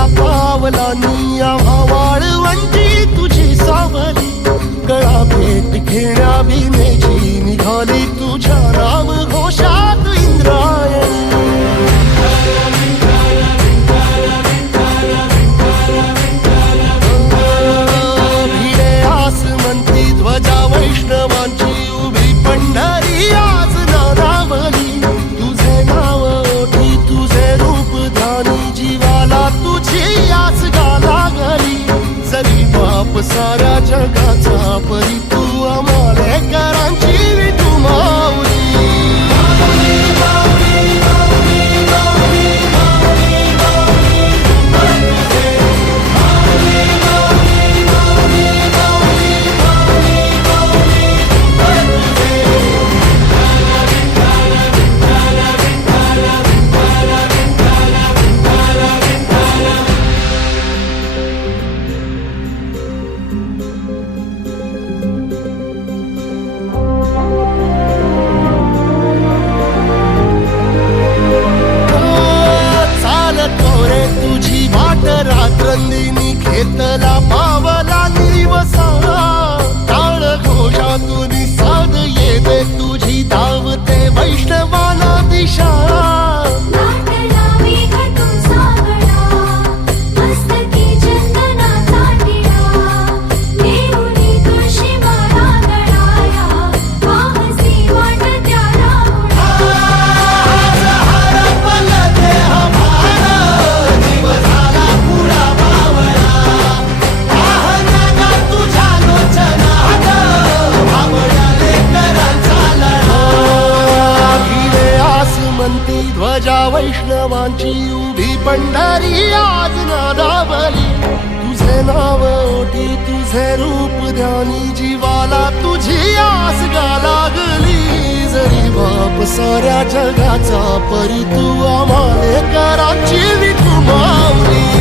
तुझ्या पावलांनी आम्हा वाळवंटी तुझी सावली, गळा भेट घेण्या भीमेची निघाली तुझ्या राम घोषात इंद्रायणी. भिडे आसमंती ध्वजा वैष्णवांची उभी पंढरी आज नादावली, तुझे नाव ओठी तुझे रूप ध्यानी जीवाला तुझी आस गा लागली. जरी बाप साऱ्या जगाचा परी तू आमालेकरांची विठू माऊली. रात्रंदिनी घेतला पावला दिवसा, टाळ घोषातून साध येते तुझी धावते वैष्णवाला दिशा. ध्वजा वैष्णवांची उभी पंढरी आज नादावली, तुझे नाव ओठी तुझे रूप ध्यानी जीवाला तुझी आस गा लागली. जरी बाप साऱ्या जगाचा परी तू आमालेकरांची विठू माऊली.